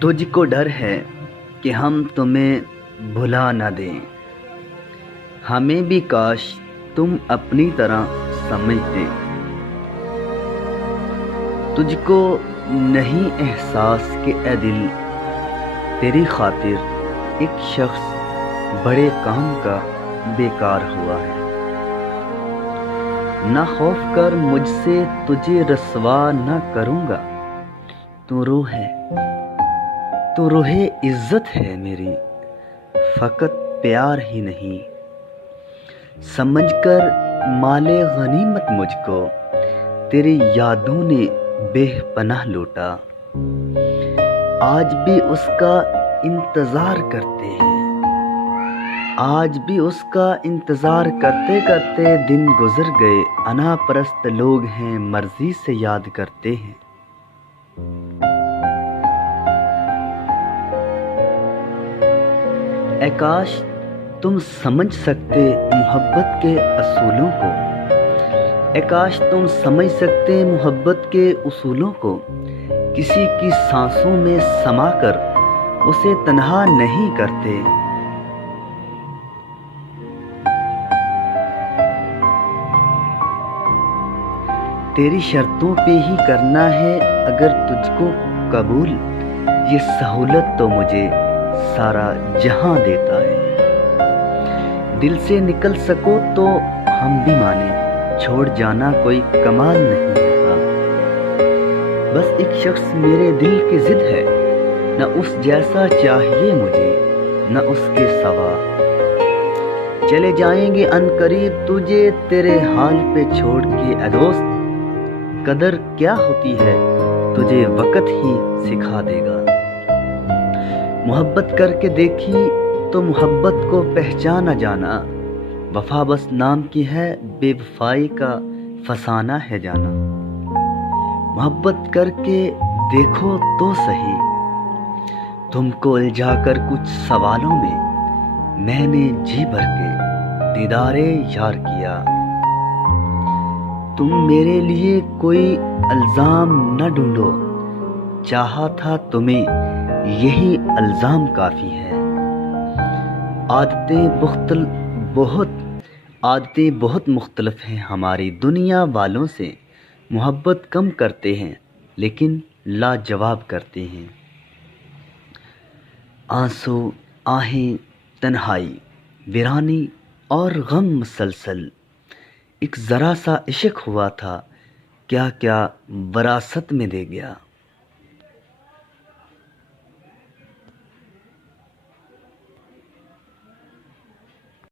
تجھ کو ڈر ہے کہ ہم تمہیں بھلا نہ دیں، ہمیں بھی کاش تم اپنی طرح سمجھتے۔ تجھ کو نہیں احساس کہ اے دل، تیری خاطر ایک شخص بڑے کام کا بیکار ہوا ہے۔ نہ خوف کر مجھ سے تجھے رسوا نہ کروں گا، تو روح ہے، تو روح عزت ہے میری، فقط پیار ہی نہیں۔ سمجھ کر مال غنیمت مجھ کو تیری یادوں نے بے پناہ لوٹا، آج بھی اس کا انتظار کرتے ہیں، آج بھی اس کا انتظار کرتے کرتے دن گزر گئے۔ انا پرست لوگ ہیں، مرضی سے یاد کرتے ہیں۔ اے کاش تم سمجھ سکتے محبت کے اصولوں کو، اے کاش تم سمجھ سکتے محبت کے اصولوں کو۔ کسی کی سانسوں میں سما کر اسے تنہا نہیں کرتے، تیری شرطوں پہ ہی کرنا ہے اگر تجھ کو قبول، یہ سہولت تو مجھے سارا جہاں دیتا ہے۔ دل سے نکل سکو تو ہم بھی مانیں، چھوڑ جانا کوئی کمال نہیں ہوتا۔ بس ایک شخص میرے دل کی ضد ہے، نہ اس جیسا چاہیے مجھے نہ اس کے سوا۔ چلے جائیں گے عنقریب تجھے تیرے حال پہ چھوڑ کے، اے دوست قدر کیا ہوتی ہے تجھے وقت ہی سکھا دے گا۔ محبت کر کے دیکھی تو محبت کو پہچانا جانا، وفا بس نام کی ہے، بے وفائی کا فسانہ ہے جانا۔ محبت کر کے دیکھو تو صحیح، تم کو الجھا کر کچھ سوالوں میں نے جی بھر کے دیدار یار کیا۔ تم میرے لیے کوئی الزام نہ ڈھونڈو، چاہا تھا تمہیں یہی الزام کافی ہے۔ عادتیں بہت مختلف ہیں ہماری، دنیا والوں سے محبت کم کرتے ہیں لیکن لاجواب کرتے ہیں۔ آنسو، آہیں، تنہائی، ویرانی اور غم مسلسل، ایک ذرا سا عشق ہوا تھا، کیا کیا وراثت میں دے گیا۔